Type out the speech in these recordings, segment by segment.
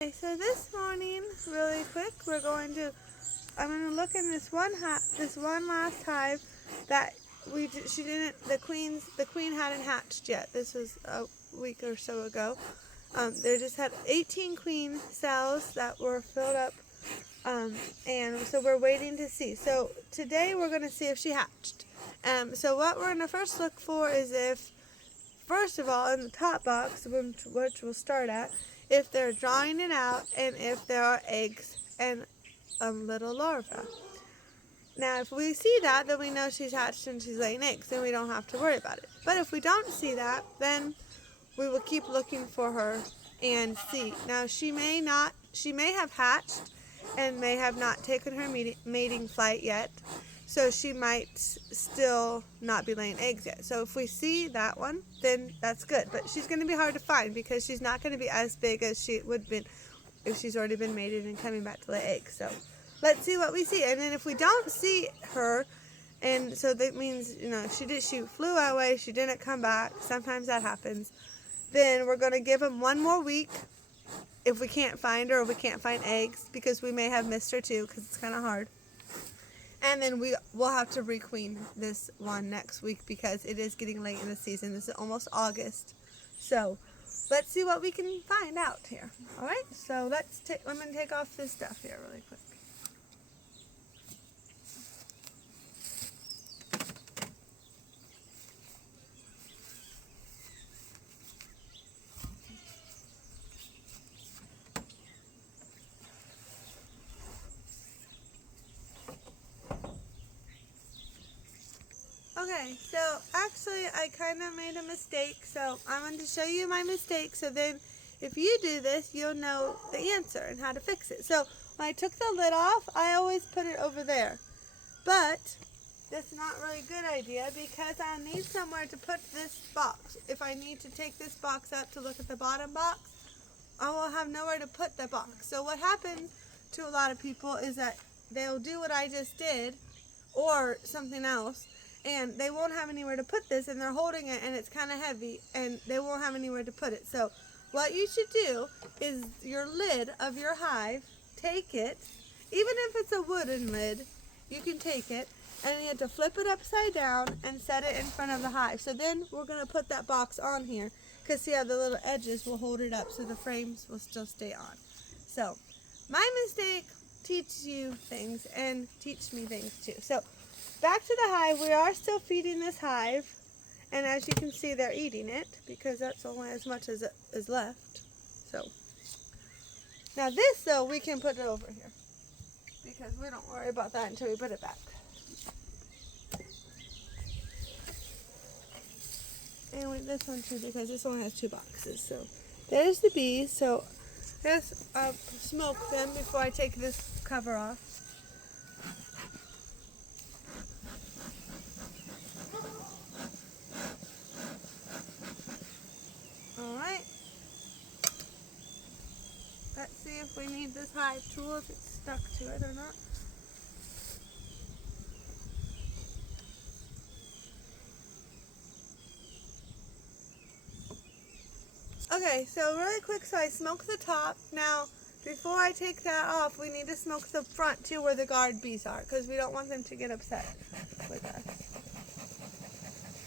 Okay, so this morning, really quick, I'm going to look in this one last hive that the queen hadn't hatched yet. This was a week or so ago. They just had 18 queen cells that were filled up, and so we're waiting to see. So today we're going to see if she hatched. So what we're going to first look for is first of all, in the top box, which we'll start at, if they're drawing it out and if there are eggs and a little larva. Now, if we see that, then we know she's hatched and she's laying eggs, and we don't have to worry about it. But if we don't see that, then we will keep looking for her and see. Now, she may have hatched and may have not taken her mating flight yet, so she might still not be laying eggs yet. So if we see that one, then that's good. But she's going to be hard to find because she's not going to be as big as she would have been if she's already been mated and coming back to lay eggs. So let's see what we see. And then if we don't see her, and so that means, she flew away, she didn't come back, sometimes that happens, then we're going to give them one more week if we can't find her or we can't find eggs, because we may have missed her too, because it's kind of hard. And then we'll have to requeen this one next week because it is getting late in the season. This is almost August. So let's see what we can find out here. All right, so I'm going to take off this stuff here really quick. Okay, so actually I kind of made a mistake, so I'm going to show you my mistake, so then if you do this, you'll know the answer and how to fix it. So when I took the lid off, I always put it over there, but that's not really a good idea because I need somewhere to put this box. If I need to take this box out to look at the bottom box, I will have nowhere to put the box. So what happens to a lot of people is that they'll do what I just did or something else, and they won't have anywhere to put this, and they're holding it and it's kind of heavy and they won't have anywhere to put it. So what you should do is your lid of your hive, take it, even if it's a wooden lid, you can take it, and you have to flip it upside down and set it in front of the hive. So then we're going to put that box on here, because see how the little edges will hold it up so the frames will still stay on. So my mistake teaches you things and teach me things too. So back to the hive, we are still feeding this hive, and as you can see, they're eating it because that's only as much as is left. So now this, though, we can put it over here because we don't worry about that until we put it back. And this one too, because this only has 2 boxes. So there's the bees. So let's smoke them before I take this cover off. Alright, let's see if we need this hive tool, if it's stuck to it or not. Okay, so really quick, so I smoked the top. Now, before I take that off, we need to smoke the front too, where the guard bees are, because we don't want them to get upset with us.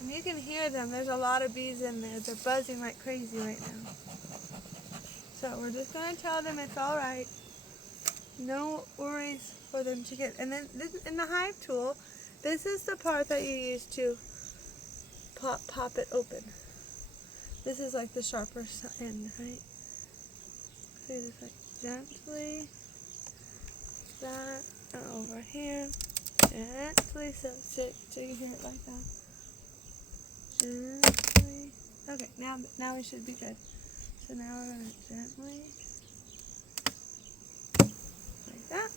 And you can hear them. There's a lot of bees in there. They're buzzing like crazy right now. So we're just going to tell them it's all right. No worries for them to get. And then in the hive tool, this is the part that you use to pop it open. This is like the sharper end, right? So you just like gently, that, and over here, gently, so you hear it like that. Gently. Okay, now we should be good. So now we're going to gently, like that.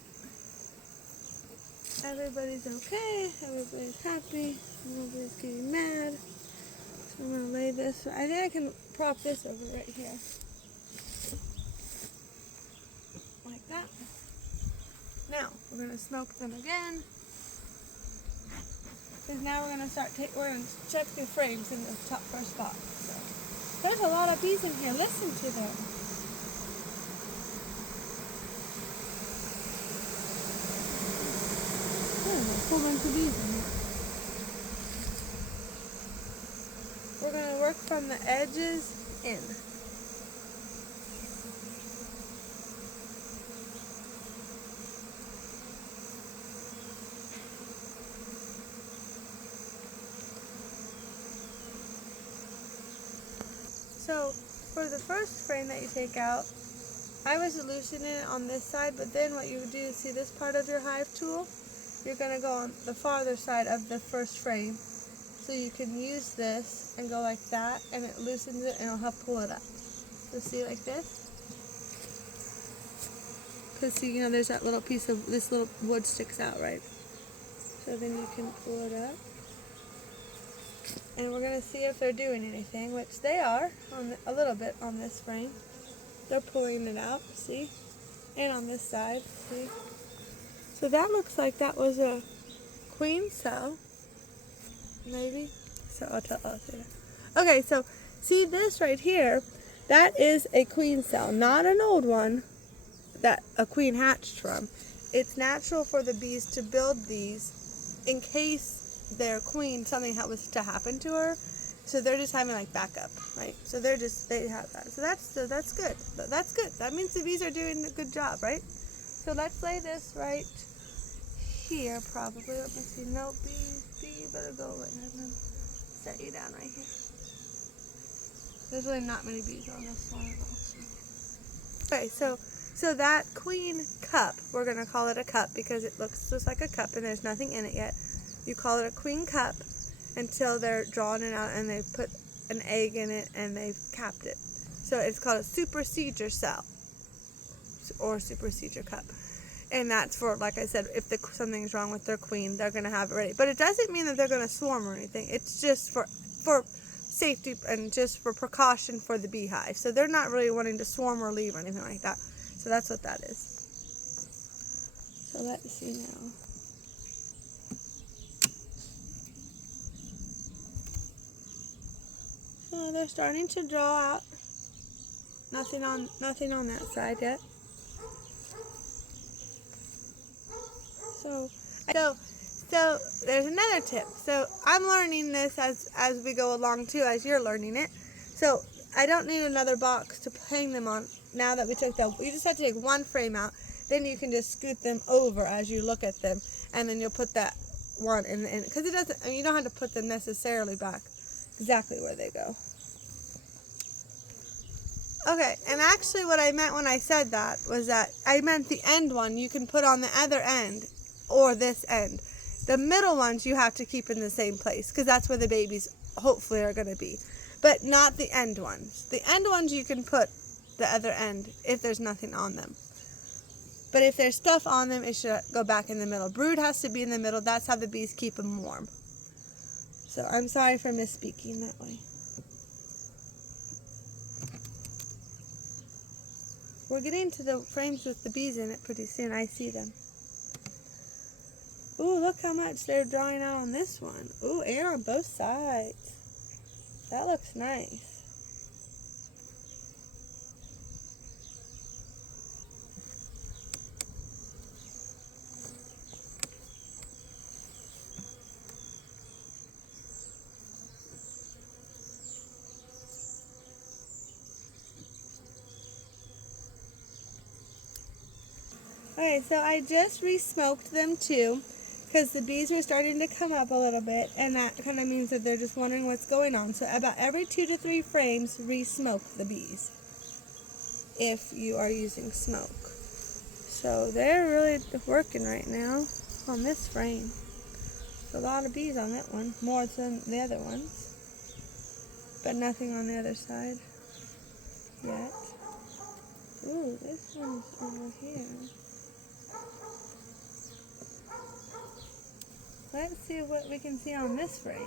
Everybody's okay, everybody's happy, nobody's getting mad. So I'm going to lay this, I think I can prop this over right here. Like that. Now, we're going to smoke them again. Because now we're going to we're going to check the frames in the top first box. So, there's a lot of bees in here. Listen to them. whole bunch of bees in here. We're going to work from the edges in. So for the first frame that you take out, I was loosening it on this side, but then what you do is see this part of your hive tool, you're going to go on the farther side of the first frame. So you can use this and go like that, and it loosens it and it'll help pull it up. So see, like this? Because see, you know, there's that little piece of, this little wood sticks out, right? So then you can pull it up. And we're going to see if they're doing anything, which they are, a little bit on this frame. They're pulling it out, see? And on this side, see? So that looks like that was a queen cell, maybe? So I'll say that. Okay, so see this right here? That is a queen cell, not an old one that a queen hatched from. It's natural for the bees to build these in case their queen, something was to happen to her, so they're just having like backup, right? So they have that. So that's good. That's good. That means the bees are doing a good job, right? So let's lay this right here, probably. Let me see. No, bee, better go right now. Set you down right here. There's really not many bees on this one at all. Okay, so that queen cup, we're gonna call it a cup because it looks just like a cup and there's nothing in it yet. You call it a queen cup until they're drawing it out and they put an egg in it and they've capped it. So it's called a supersedure cell or supersedure cup. And that's for, like I said, if something's wrong with their queen, they're going to have it ready. But it doesn't mean that they're going to swarm or anything. It's just for safety and just for precaution for the beehive. So they're not really wanting to swarm or leave or anything like that. So that's what that is. So let's see now. Oh, they're starting to draw out. Nothing on that side yet. So there's another tip. So I'm learning this as we go along too, as you're learning it. So I don't need another box to hang them on. Now that we took them, you just have to take one frame out. Then you can just scoot them over as you look at them, and then you'll put that one in because it doesn't. I mean, you don't have to put them necessarily back exactly where they go. Okay, and actually what I meant when I said that was that I meant the end one you can put on the other end or this end. The middle ones you have to keep in the same place because that's where the babies hopefully are going to be. But not the end ones. The end ones you can put the other end if there's nothing on them. But if there's stuff on them, it should go back in the middle. Brood has to be in the middle. That's how the bees keep them warm. So I'm sorry for misspeaking that way. We're getting to the frames with the bees in it pretty soon. I see them. Ooh, look how much they're drawing out on this one. Ooh, and on both sides. That looks nice. Okay, so I just re-smoked them too because the bees were starting to come up a little bit, and that kind of means that they're just wondering what's going on. So about every 2 to 3 frames, re-smoke the bees if you are using smoke. So they're really working right now on this frame. There's a lot of bees on that one, more than the other ones, but nothing on the other side yet. Ooh, this one's over here. Let's see what we can see on this frame.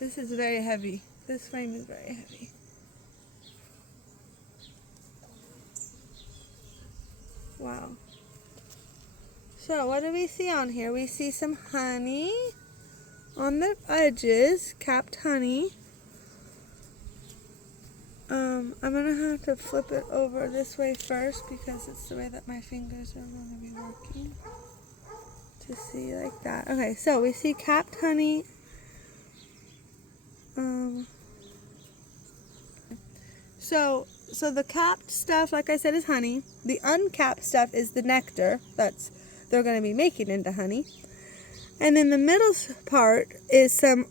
This is very heavy. This frame is very heavy. Wow. So what do we see on here? We see some honey on the edges, capped honey. I'm going to have to flip it over this way first because it's the way that my fingers are going to be working. To see like that. Okay, so we see capped honey. So the capped stuff, like I said, is honey. The uncapped stuff is the nectar they're going to be making into honey. And then the middle part is some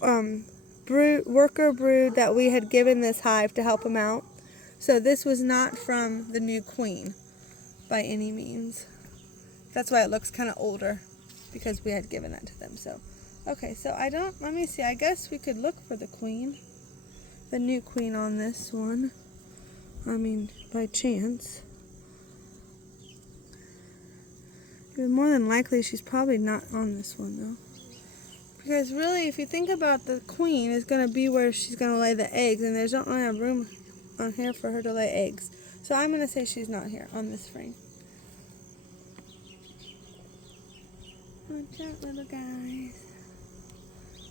worker brood that we had given this hive to help them out. So this was not from the new queen by any means. That's why it looks kind of older, because we had given that to them. So, okay, so let me see, I guess we could look for the queen, the new queen on this one. I mean, by chance. More than likely, she's probably not on this one, though. Because really, if you think about the queen, is going to be where she's going to lay the eggs, and there's not really a room on here for her to lay eggs. So I'm going to say she's not here on this frame. Watch out, little guys.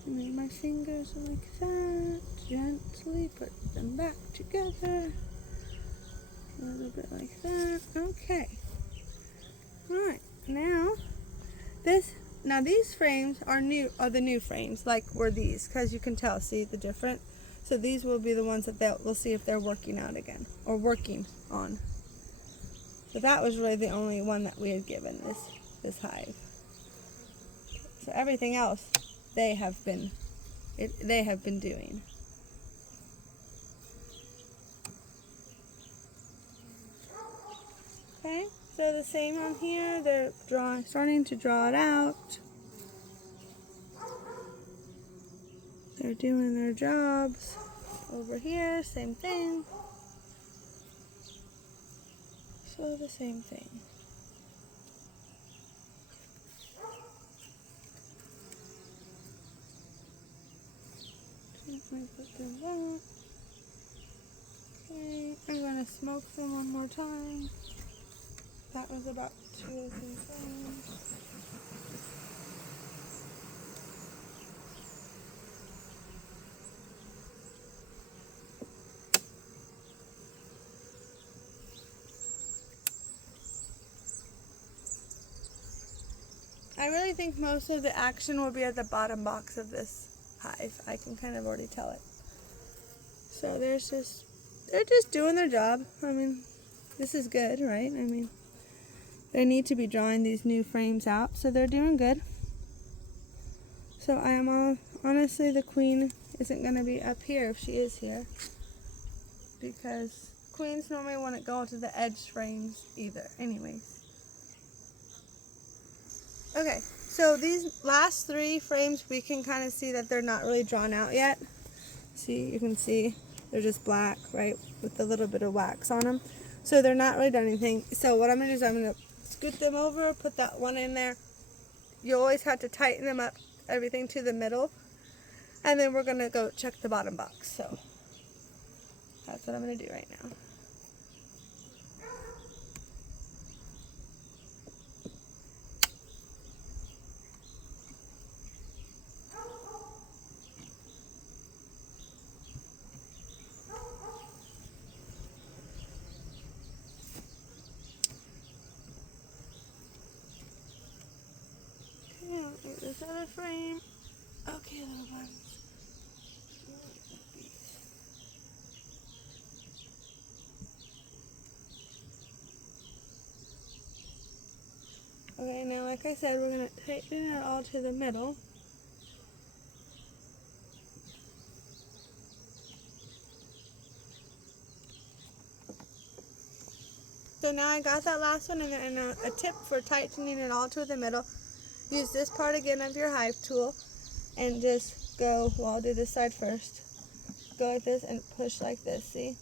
And then my fingers are like that. Gently put them back together. A little bit like that. Okay. Alright, now these frames are the new frames, like were these, because you can tell, see the difference? So these will be the ones that we'll see if they're working out again, or working on. So that was really the only one that we had given this hive. So everything else they have been doing. Okay, so the same on here. They're starting to draw it out. They're doing their jobs. Over here, same thing. So the same thing. Put them out. Okay, I'm going to smoke them one more time. That was about 2 or 3 frames. I really think most of the action will be at the bottom box of this hive. I can kind of already tell it. So they're just doing their job. I mean, this is good, right? I mean, they need to be drawing these new frames out, so they're doing good. So I am honestly, the queen isn't going to be up here if she is here, because queens normally wouldn't go to the edge frames either. Anyways. Okay, so these last 3 frames, we can kind of see that they're not really drawn out yet. See, you can see they're just black, right, with a little bit of wax on them. So they're not really done anything. So what I'm going to do is I'm going to scoot them over, put that one in there. You always have to tighten them up, everything to the middle. And then we're going to go check the bottom box. So that's what I'm going to do right now. This other frame. Okay, little ones. Okay, now like I said, we're going to tighten it all to the middle. So now I got that last one, and a tip for tightening it all to the middle. Use this part again of your hive tool and just go, well, I'll do this side first. Go like this and push like this, see?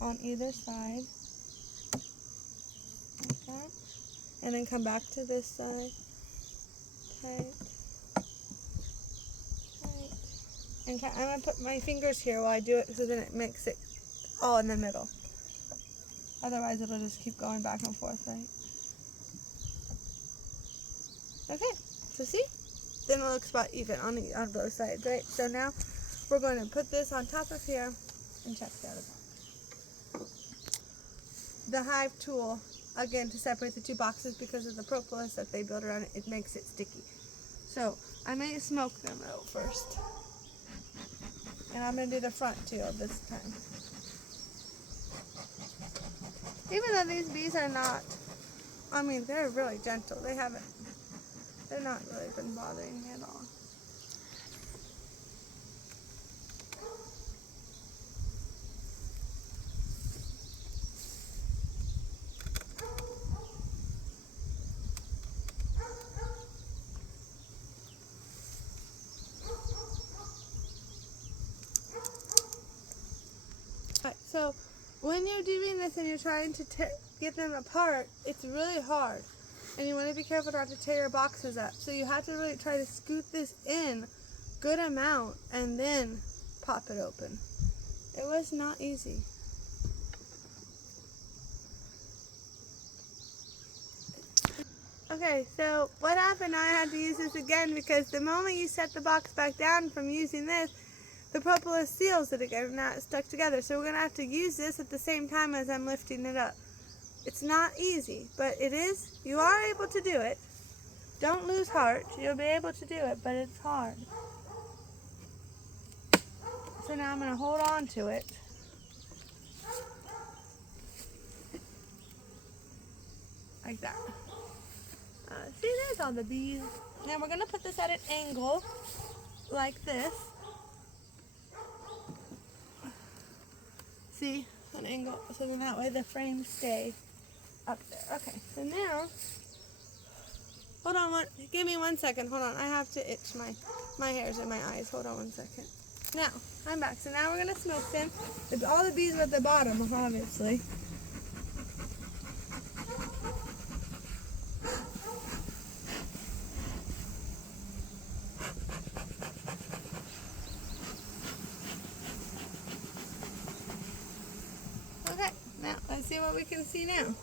On either side. Like that. And then come back to this side. Tight. Tight. And I'm going to put my fingers here while I do it, so then it makes it all in the middle. Otherwise it'll just keep going back and forth, right? Okay, so see? Then it looks about even on both sides, right? So now we're going to put this on top of here and check the other box. The Hive tool, again, to separate the two boxes because of the propolis that they build around it, it makes it sticky. So I may smoke them out first. And I'm going to do the front too this time. Even though these bees are not, I mean, they're really gentle. They're not really been bothering me at all. So when you're doing this and you're trying to get them apart, it's really hard. And you want to be careful not to tear your boxes up. So you have to really try to scoot this in good amount and then pop it open. It was not easy. Okay, so what happened, I had to use this again because the moment you set the box back down from using this, the propolis seals it again and now it's stuck together. So we're going to have to use this at the same time as I'm lifting it up. It's not easy, but it is. You are able to do it. Don't lose heart. You'll be able to do it, but it's hard. So now I'm going to hold on to it. Like that. See, there's all the bees. Now we're going to put this at an angle like this. See, an angle, so then that way the frames stay up there. Okay, so now, hold on, give me 1 second, hold on, I have to itch my hairs in my eyes, hold on 1 second. Now, I'm back, so now we're going to smoke them. All the bees are at the bottom, obviously. Okay, now let's see what we can see now.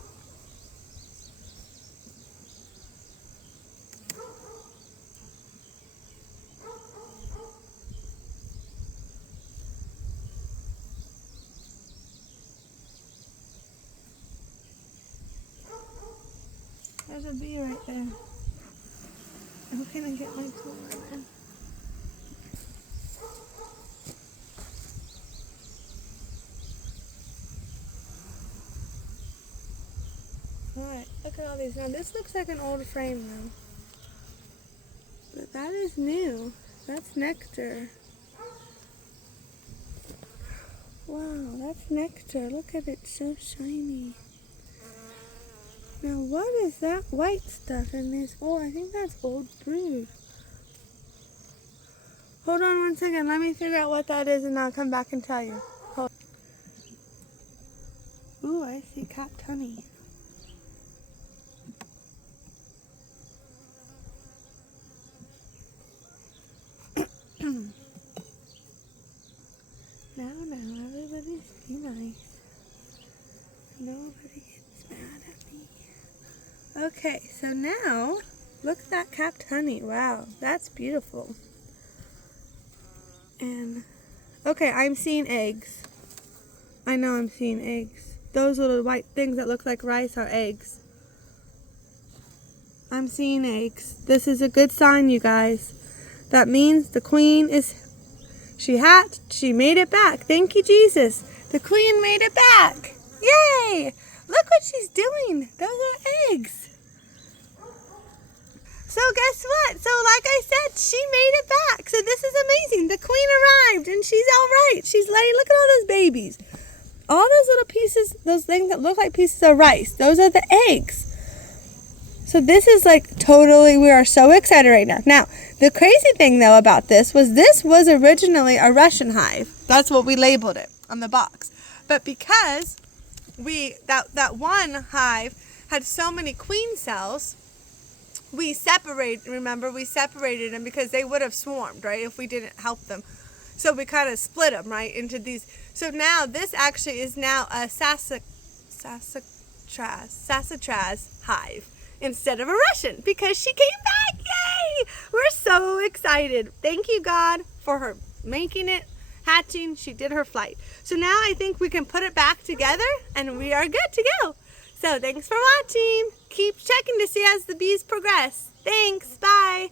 There's a bee right there. How can I get my tool right there? Alright, look at all these. Now this looks like an old frame though. But that is new. That's nectar. Wow, that's nectar. Look at it, so shiny. Now what is that white stuff in this? Oh, I think that's old brood. Hold on 1 second. Let me figure out what that is and I'll come back and tell you. Hold. Ooh, I see capped honey. Now, everybody's be nice. Nobody gets mad at me. Okay, so now, look at that capped honey. Wow, that's beautiful. And, okay, I'm seeing eggs. I know I'm seeing eggs. Those little white things that look like rice are eggs. I'm seeing eggs. This is a good sign, you guys. That means the queen is... She hatched. She made it back. Thank you, Jesus. The queen made it back. Yay! Look what she's doing. Those are eggs. So guess what? So like I said, she made it back. So this is amazing. The queen arrived and she's all right. She's laying. Look at all those babies. All those little pieces, those things that look like pieces of rice, those are the eggs. So this is like totally, we are so excited right now. Now, the crazy thing though about this was originally a Russian hive. That's what we labeled it on the box. But because that one hive had so many queen cells, we separated them because they would have swarmed, right, if we didn't help them. So we kind of split them, right, into these. So now this actually is now a sassafras hive instead of a Russian because she came back. Yay! We're so excited. Thank you, God, for her making it hatching, she did her flight. So now I think we can put it back together and we are good to go. So thanks for watching. Keep checking to see as the bees progress. Thanks. Bye.